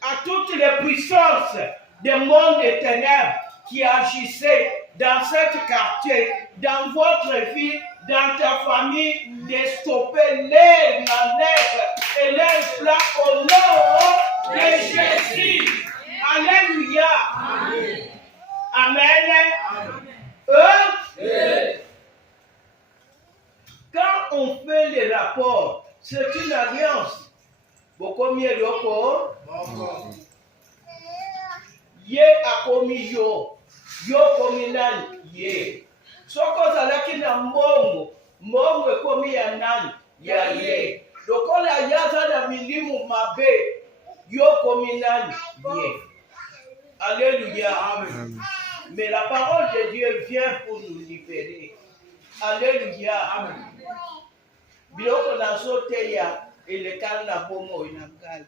à toutes les puissances des mondes des ténèbres qui agissaient dans ce quartier, dans votre vie, dans ta famille, de stopper les manœuvres et les plans au nom de Jésus. Alléluia. Amen. Amen. Quand on fait les rapports, c'est une alliance. Beaucoup mieux loko. Ye akomi yo. Yo komi nani ye. Soko zalaki na mbongo. Mbongo komi ya nani ya ye. Lokola yaza na milimu mabe. Yo komi nani ye. Alléluia. Amen. Mais la parole de Dieu vient pour nous libérer. Alléluia. Amen. Biloko nazote ya elekana na bomo inangali.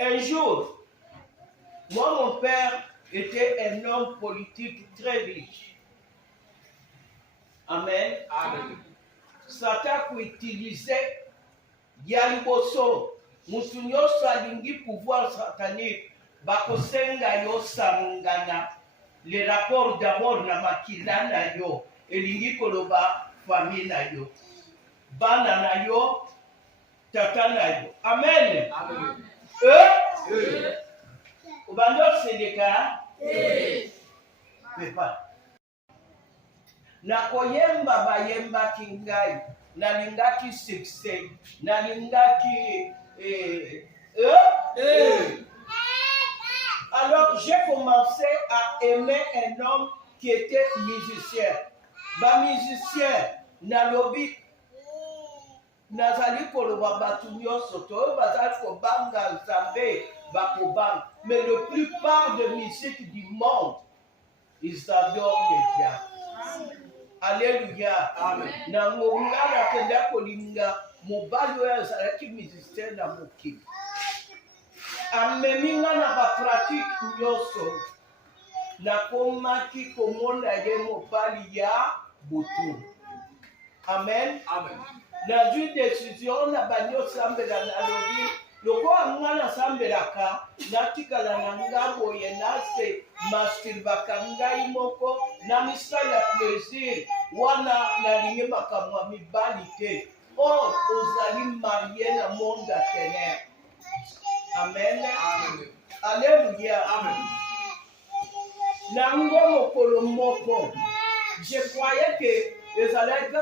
Un jour, moi mon père était un homme politique très riche. Amen. Amen. Satan kuutiliser yaliboso mutu nyonso alingi pouvoir satanique bakosenga yo sangana les rapports d'abord na makila na yo elingi koloba famille na yo bana na yo tata na yo. Amen. Amen. Ubando sedeka pepa na koyemba bayemba kingai nalingaki succès nalingaki Alors j'ai commencé à aimer un homme qui était musicien. Musicien nalobi nazali koloba batu nyonso to bazali kobanga nzambe bakobanga. Mais la plupart de musique du monde, ils adorent les diables. Alléluia. Amen. Na ngongala kenda kolinga mobali oyo azalaki musicien na mokili. Ameminga na bapratique nyonso. Nakomaki komona ye mobali ya butu. Amen. Amen. Na ju décision na banyo sambela na lobi loko angana sambelaka natikala na ngambo ye nase masturbaka ngai moko na misala plaisir wana nalingi makamwa mibali te. Oh, ozali marié na monde à ténèbres. Amen. Amen. Alléluia. Amen. Nango mokolo moko, je croyais que les allègres